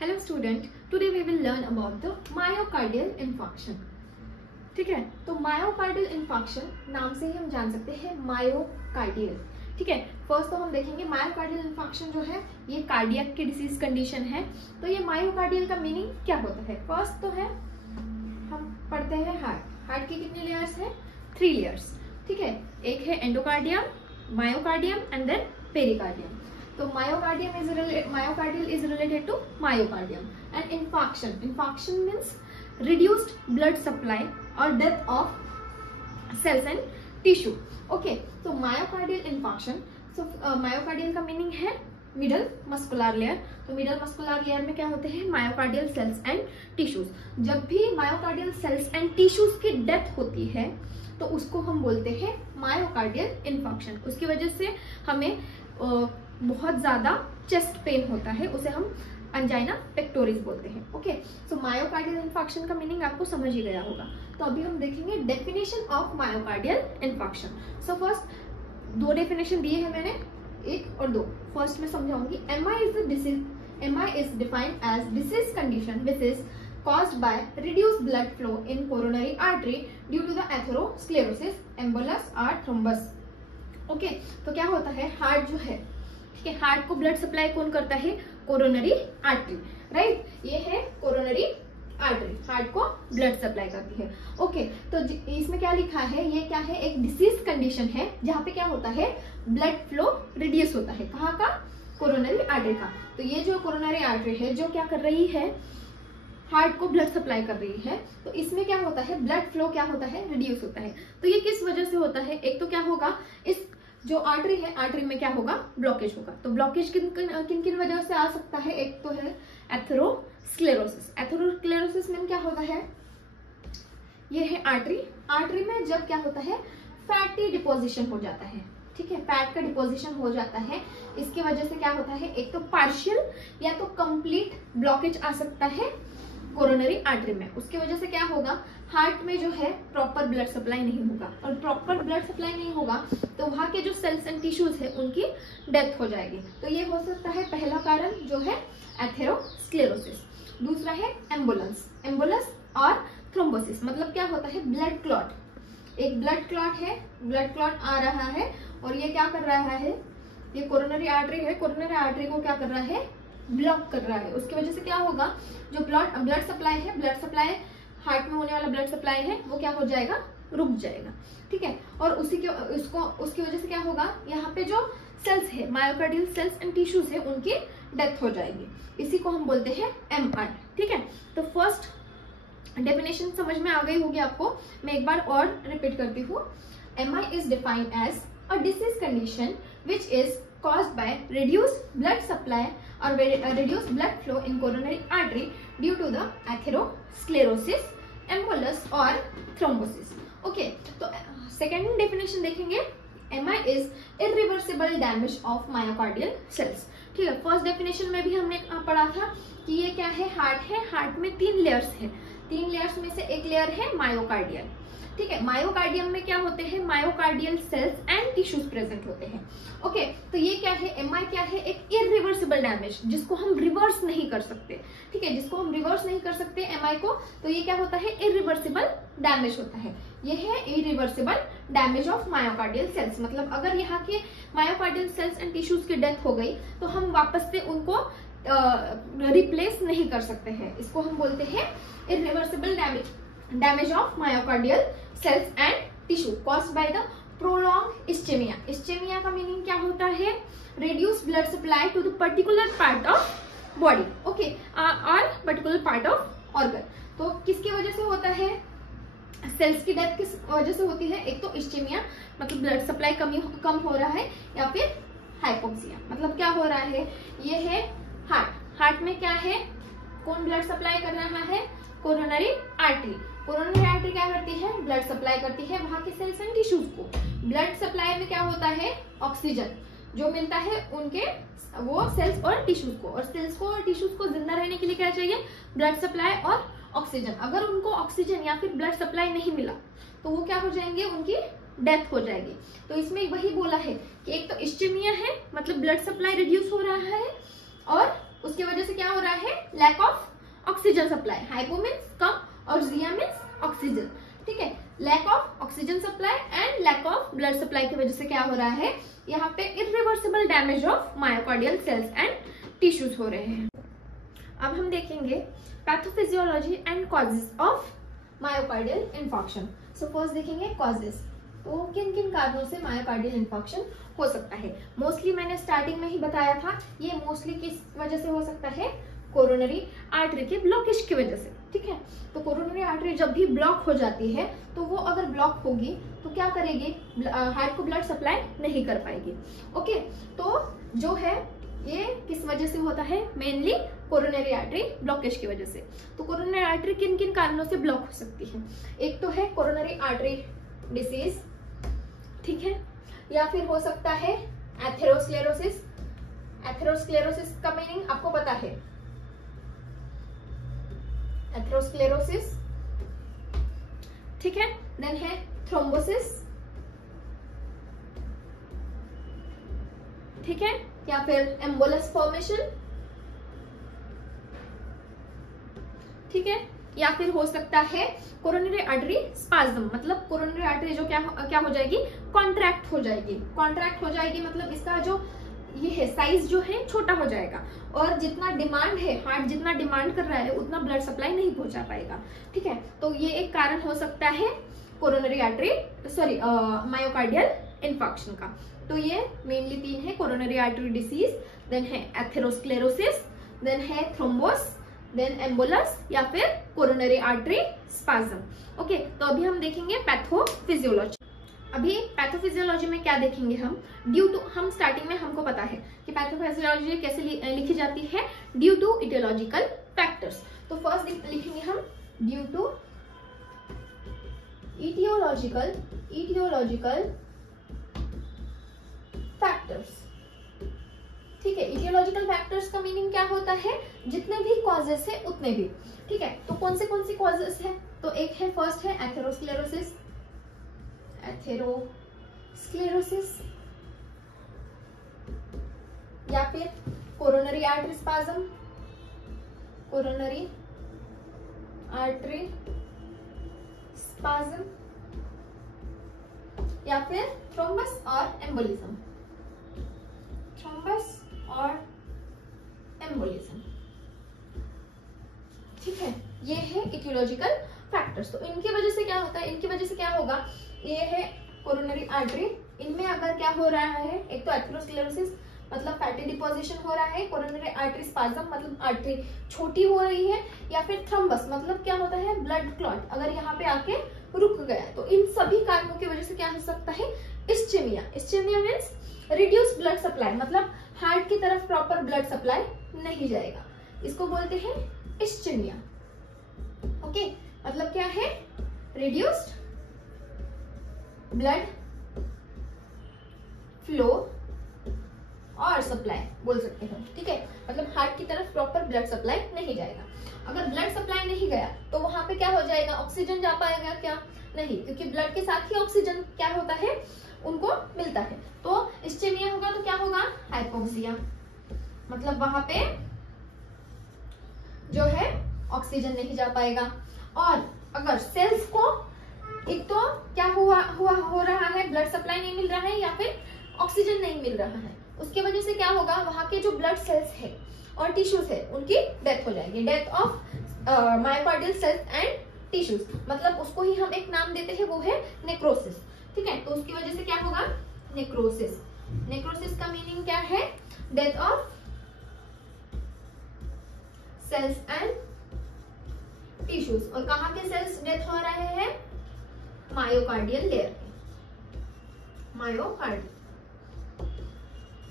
Hello student, today we will learn about the myocardial infarction. ठीक है, तो myocardial infarction नाम से ही हम जान सकते हैं मायोकार्डियल। ठीक है, फर्स्ट तो हम देखेंगे मायोकार्डियल इन्फार्क्शन जो है ये कार्डियक की डिसीज कंडीशन है। तो ये मायोकार्डियल का मीनिंग क्या होता है? फर्स्ट तो है हम पढ़ते हैं हार्ट की कितनी लेयर्स है? 3 लेयर्स। ठीक है, एक है endocardium, myocardium and then pericardium. तो myocardial is related to myocardium and infarction means reduced blood supply or death of cells and tissue. Okay, so myocardial infarction, so myocardial का meaning है middle muscular layer. तो middle muscular layer में क्या होते हैं? Myocardial cells and tissues. जब भी myocardial cells and tissues की डेथ होती है तो उसको हम बोलते हैं मायोकार्डियल इन्फार्क्शन। उसकी वजह से हमें बहुत ज्यादा चेस्ट पेन होता है, उसे हम अंजाइना पेक्टोरिस बोलते हैं। ओके, सो मायोकार्डियल इन्फार्क्शन का मीनिंग आपको समझ ही गया होगा। तो अभी हम देखेंगे definition of myocardial infarction. So first 2 definition दिए हैं मैंने, 1 और 2। फर्स्ट में समझाऊंगी। MI is defined as disease condition which is caused by reduced blood flow in coronary artery due to the atherosclerosis, embolus or thrombus. Okay, तो क्या होता है? Heart जो है, ठीक है, हार्ट को ब्लड सप्लाई कौन करता है? Coronary artery, right? ये है कोरोनरी आर्टरी, हार्ट को ब्लड सप्लाई करती है। ओके, तो इसमें क्या लिखा है? ये क्या है? एक डिसीज कंडीशन है जहाँ पे क्या होता है? ब्लड फ्लो रिड्यूस होता है। कहाँ का? कोरोनरी आर्टरी का। तो ये जो कोरोनरी आर्टरी है जो क्या कर रही है? हार्ट को ब्लड सप्लाई कर रही है। तो इसमें क्या होता है? ब्लड फ्लो क्या होता है? रिड्यूस होता है। तो ये किस वजह से होता है? एक तो क्या होगा, इस जो आर्टरी है, आर्टरी में क्या होगा? ब्लॉकेज होगा। तो ब्लॉकेज किन किन वजह से आ सकता है? एक तो है एथेरोस्क्लेरोसिस। एथेरोस्क्लेरोसिस में क्या होता है? ये है आर्टरी। आर्टरी में जब क्या होता है? फैटी डिपोजिशन हो जाता है। ठीक है, फैट का डिपोजिशन हो जाता है। इसकी वजह से क्या होता है? एक तो पार्शियल या तो कंप्लीट ब्लॉकेज आ सकता है कोरोनरी आर्टरी में। उसकी वजह से क्या होगा? हार्ट में जो है प्रॉपर ब्लड सप्लाई नहीं होगा, और प्रॉपर ब्लड सप्लाई नहीं होगा तो वहां के जो सेल्स एंड टिश्यूज है उनकी डेथ हो जाएगी। तो ये हो सकता है पहला कारण जो है एथेरोस्क्लेरोसिस। दूसरा है एम्बुलस और थ्रोम्बोसिस। मतलब क्या होता है? Blood clot. एक ब्लड क्लॉट है, ब्लड क्लॉट आ रहा है और ये क्या कर रहा है? ये कोरोनरी आर्टरी है, कोरोनरी आर्टरी को क्या कर रहा है? ब्लॉक कर रहा है। उसकी वजह से क्या होगा? जो ब्लड सप्लाई है, ब्लड सप्लाई हार्ट में होने वाला ब्लड सप्लाई है वो क्या हो जाएगा? रुक जाएगा। ठीक है, और उसकी वजह से क्या होगा? यहाँ पे जो सेल्स है, मायोकार्डियल सेल्स एंड टिश्यूज है, उनकी डेथ हो जाएगी। इसी को हम बोलते हैं MI। ठीक है, तो फर्स्ट डेफिनेशन समझ में आ गई होगी आपको। मैं एक बार और रिपीट करती हूँ। MI is defined as a disease condition which is caused by reduced blood supply or reduced blood flow in coronary artery due to the atherosclerosis, embolus or thrombosis. Okay, तो सेकेंड डेफिनेशन देखेंगे। MI is irreversible damage of myocardial cells। ठीक है, first definition में भी हमने पढ़ा था कि ये क्या है? हार्ट है, हार्ट में 3 लेयर्स है। 3 लेयर्स में से एक लेयर है मायोकार्डियल। ठीक है, मायोकार्डियम में क्या होते हैं? Myocardial cells and tissues present होते हैं। ओके, तो ये क्या है? MI क्या है? एक इरिवर्सिबल डैमेज जिसको हम रिवर्स नहीं कर सकते। ठीक है, जिसको हम रिवर्स नहीं कर सकते MI को, तो ये क्या होता है? इरिवर्सिबल डैमेज होता है। ये है irreversible damage of myocardial cells. मतलब अगर यहाँ के मायोकार्डियल सेल्स एंड टिश्यूज की डेथ हो गई तो हम वापस से उनको रिप्लेस नहीं कर सकते हैं। इसको हम बोलते हैं irreversible damage of myocardial cells and tissue caused by the prolonged ischemia. Ischemia का मीनिंग क्या होता है? Reduced blood supply to the particular part of body, okay, or particular part of organ. तो किसकी वजह से होता है? सेल्स की डेथ किस वजह से होती है? एक तो इस्चेमिया, मतलब ब्लड सप्लाई कम हो रहा है, या फिर हाइपोक्सिया, मतलब क्या हो रहा है? ये है हार्ट में क्या है? कौन ब्लड सप्लाई कर रहा है? Coronary artery. कोरोनरी आर्टरी क्या करती है? ब्लड सप्लाई करती है वहां के सेल्स एंड टिश्यूज को। ब्लड सप्लाई में क्या होता है? ऑक्सीजन जो मिलता है उनके वो सेल्स और टिश्यूज को, और सेल्स को और टिश्यूज को जिंदा रहने के लिए क्या चाहिए? ब्लड सप्लाई और ऑक्सीजन। अगर उनको ऑक्सीजन या फिर ब्लड सप्लाई नहीं मिला तो वो क्या हो जाएंगे? उनकी डेथ हो जाएगी। तो इसमें वही बोला है कि एक तो इस्चेमिया है, मतलब ब्लड सप्लाई रिड्यूस हो रहा है, और उसकी वजह से क्या हो रहा है? Lack of oxygen supply, hypo means कम और जिया मीन्स ऑक्सीजन, ठीक है। Lack of oxygen supply and lack of blood supply की वजह से क्या हो रहा है, यहाँ पे irreversible damage of myocardial cells and tissues हो रहे हैं। अब हम देखेंगे pathophysiology and causes of myocardial infarction. So first देखेंगे कॉजेस, तो किन किन कारणों से मायोकार्डियल इन्फॉक्शन हो सकता है। मोस्टली मैंने स्टार्टिंग में ही बताया था, ये मोस्टली किस वजह से हो सकता है, कोरोनरी आर्टरी के ब्लॉकेज की वजह से, ठीक है। तो कोरोनरी आर्टरी जब भी ब्लॉक हो जाती है तो वो अगर ब्लॉक होगी तो क्या करेगी, हार्ट को ब्लड सप्लाई नहीं कर पाएगी। ओके, तो जो है ये किस वजह से होता है, मेनली कोरोनरी आर्टरी ब्लॉकेज की वजह से। तो कोरोनरी आर्टरी किन किन कारणों से ब्लॉक हो सकती है, एक तो है कोरोनरी आर्टरी डिसीज, ठीक है, या फिर हो सकता है एथेरोस्क्लेरोसिस। एथेरोस्क्लेरोसिस का मीनिंग आपको पता है, एथेरोस्क्लेरोसिस, ठीक है। देन है थ्रोम्बोसिस, ठीक है, या फिर एम्बोलस फॉर्मेशन, ठीक है, या फिर हो सकता है कोरोनरी आर्टरी स्पाज्म, मतलब कोरोनरी आर्टरी जो क्या हो जाएगी, कॉन्ट्रैक्ट हो जाएगी। कॉन्ट्रैक्ट हो जाएगी मतलब इसका जो ये है साइज जो है छोटा हो जाएगा और जितना डिमांड है, हार्ट जितना डिमांड कर रहा है उतना ब्लड सप्लाई नहीं पहुंचा पाएगा, ठीक है। तो ये एक कारण हो सकता है कोरोनरी आर्टरी मायोकार्डियल इन्फॉक्शन का। तो ये मेनली तीन है, कोरोनरी आर्टरी डिसीज, देन है एथेरोस्क्लेरोसिस, देन है थ्रोम्बोस, देन एम्बोलस या फिर कोरोनरी आर्टरी स्पाज्म। ओके, तो अभी हम देखेंगे पैथोफिजियोलॉजी। अभी पैथोफिजियोलॉजी में क्या देखेंगे हम, ड्यू टू, हम स्टार्टिंग में हमको पता है कि पैथोफिजियोलॉजी कैसे लिखी जाती है, ड्यू टू इटियोलॉजिकल फैक्टर्स। तो फर्स्ट लिखेंगे हम ड्यू टू इटियोलॉजिकल फैक्टर्स, ठीक है। इटियोलॉजिकल फैक्टर्स का मीनिंग क्या होता है, जितने भी कॉजेस है उतने भी, ठीक है। तो कौन सी कॉजेस है, तो एक है, फर्स्ट है एथेरोस्क्लेरोसिस, या फिर coronary artery spasm, coronary artery spasm, या फिर थ्रोम्बस और एम्बोलिज्म, थ्रोम्बस और एम्बोलिज्म, ठीक है। ये है इटियोलॉजिकल फैक्टर्स। तो इनकी वजह से क्या होता है, इनकी वजह से क्या होगा, ये है कोरोनरी आर्टरी, इनमें अगर क्या हो रहा है, एक तो एथेरोस्क्लेरोसिस मतलब फैटी डिपोजिशन हो रहा है, कोरोनरी आर्टरी स्पाज्म मतलब आर्टरी छोटी हो रही है, या फिर थ्रम्बस मतलब क्या होता है, ब्लड क्लॉट अगर यहाँ पे आके रुक गया। तो इन सभी कारणों की वजह से क्या हो सकता है, ischaemia. Ischaemia means reduce blood supply, मतलब हार्ट की तरफ प्रॉपर ब्लड सप्लाई नहीं जाएगा, इसको बोलते हैं इस्चेमिया। ओके, मतलब क्या है, रिड्यूस्ड ब्लड फ्लो और सप्लाई बोल सकते हैं, ठीक है। मतलब हार्ट की तरफ प्रॉपर ब्लड सप्लाई नहीं जाएगा। अगर ब्लड सप्लाई नहीं गया तो वहां पे क्या हो जाएगा, ऑक्सीजन जा पाएगा क्या, नहीं, क्योंकि ब्लड के साथ ही ऑक्सीजन क्या होता है, उनको मिलता है। तो इस्चेमिया होगा तो क्या होगा, हाइपोक्सिया, मतलब वहां पे जो है ऑक्सीजन नहीं जा पाएगा। और अगर सेल्स को एक तो क्या हो रहा है, ब्लड सप्लाई नहीं मिल रहा है या फिर ऑक्सीजन नहीं मिल रहा है, उसके वजह से क्या होगा, वहां के जो ब्लड सेल्स है और टिश्यूज है उनकी डेथ हो जाएगी, death of myocardial cells and tissues, मतलब उसको ही हम एक नाम देते हैं, वो है नेक्रोसिस, ठीक है। तो उसकी वजह से क्या होगा, नेक्रोसिस। नेक्रोसिस का मीनिंग क्या है, death of cells and tissues. और कहाँ के सेल्स डेथ हो रहे हैं, मायोकार्डियल लेयर के, मायोकार्डियल,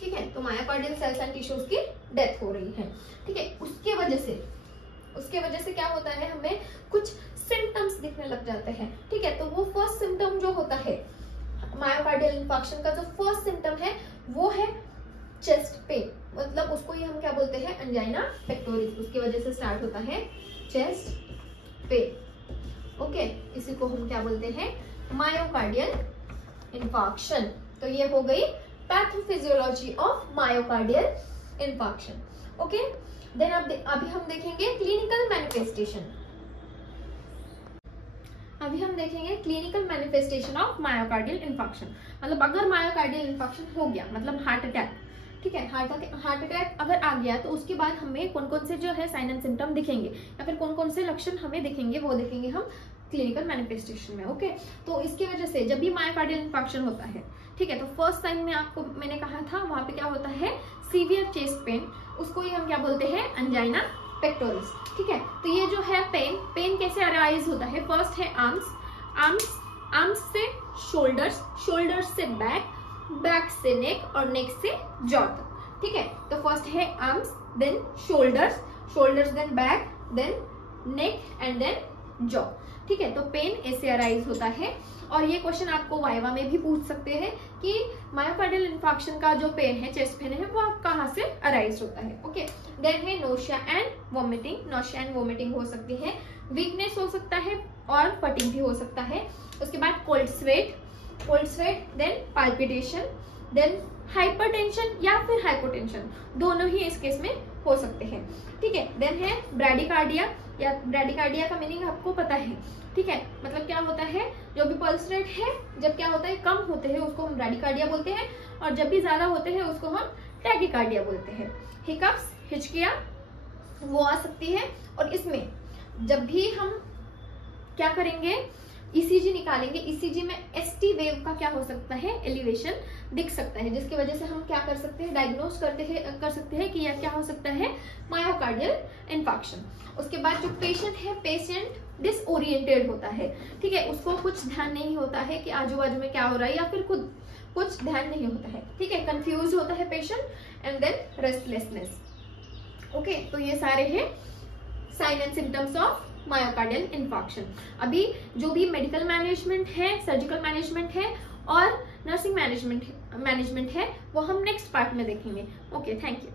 ठीक है। तो मायोकार्डियल सेल्स एंड टिश्यूज की डेथ हो रही है, ठीक है। उसके वजह से क्या होता है, हमें कुछ सिम्टम्स दिखने लग जाते हैं, ठीक है। तो वो फर्स्ट सिम्टम जो होता है मायोकार्डियल इन्फॉक्शन का, जो फर्स्ट सिम्टम है वो है चेस्ट पेन, मतलब उसको ही हम क्या बोलते हैं, एंजाइना पेक्टोरिस, उसकी वजह से स्टार्ट होता है चेस्ट पेन। ओके, इसी को हम क्या बोलते हैं, मायोकार्डियल इन्फॉक्शन। तो ये हो गई pathophysiology of myocardial infarction. Okay, then अभी हम देखेंगे क्लिनिकल मैनिफेस्टेशन। अभी हम देखेंगे clinical manifestation of myocardial infarction. मतलब अगर मायोकार्डियल इन्फार्क्शन हो गया, मतलब हार्ट अटैक, ठीक है, हार्ट अटैक अगर आ गया तो उसके बाद हमें कौन कौन से जो है साइन एंड सिम्टम दिखेंगे या फिर कौन कौन से लक्षण हमें दिखेंगे, वो देखेंगे हम क्लिनिकल मैनिफेस्टेशन में। ओके, तो इसकी वजह से जब भी मायोकार्डियल इन्फार्क्शन होता है, ठीक है, तो फर्स्ट साइन में आपको मैंने कहा था वहां पे क्या होता है, सीवियर चेस्ट पेन, उसको ही हम क्या बोलते हैं, एंजाइना पेक्टोरिस। ठीक है, तो ये जो है पेन कैसे अराइज होता है, फर्स्ट है आर्म्स से शोल्डर्स, शोल्डर्स से बैक से नेक और नेक से जॉ तक। ठीक है, तो फर्स्ट है arms, then shoulders then back, then neck and then jaw. ठीक है, तो पेन ऐसे अराइज होता है। और ये क्वेश्चन आपको वाइवा में भी पूछ सकते हैं कि मायोकार्डियल इन्फार्क्शन का जो पेन है, चेस्ट पेन है, वो कहाँ से अराइज होता है। ओके, देन है nausea and vomiting. Nausea and vomiting हो सकती है, वीकनेस हो सकता है और फटीग भी हो सकता है। उसके बाद cold sweat, then palpitation, then hypertension या फिर हाइपोटेंशन, दोनों ही इस केस में हो सकते हैं। ठीक है, देन है ब्रैडिकार्डिया, या ब्रैडिकार्डिया का मीनिंग आपको पता है। ठीक है, मतलब क्या होता है, जो भी पल्स रेट है जब क्या होता है, कम होते हैं उसको हम ब्रैडिकार्डिया बोलते हैं, और जब भी ज्यादा होते हैं उसको हम टैकिकार्डिया बोलते हैं। हिकअप्स, हिचकियां वो आ सकती है। और इसमें जब भी हम क्या करेंगे, ईसीजी निकालेंगे, ईसीजी में एसटी वेव का क्या हो सकता है, एलिवेशन दिख सकता है, जिसकी वजह से हम क्या कर सकते हैं, डायग्नोज कर सकते हैं कि यह क्या हो सकता है, मायोकार्डियल इन्फार्क्शन। उसके बाद जो पेशेंट डिसओरिएंटेड होता है, ठीक है, उसको कुछ ध्यान नहीं होता है कि आजू बाजू में क्या हो रहा है, या फिर खुद कुछ ध्यान नहीं होता है। ठीक है, कंफ्यूज होता है patient, and then restlessness. Okay, तो ये सारे हैं sign and symptoms of myocardial infarction. अभी जो भी मेडिकल मैनेजमेंट है, सर्जिकल मैनेजमेंट है और नर्सिंग मैनेजमेंट है, वो हम नेक्स्ट पार्ट में देखेंगे। Okay, thank you.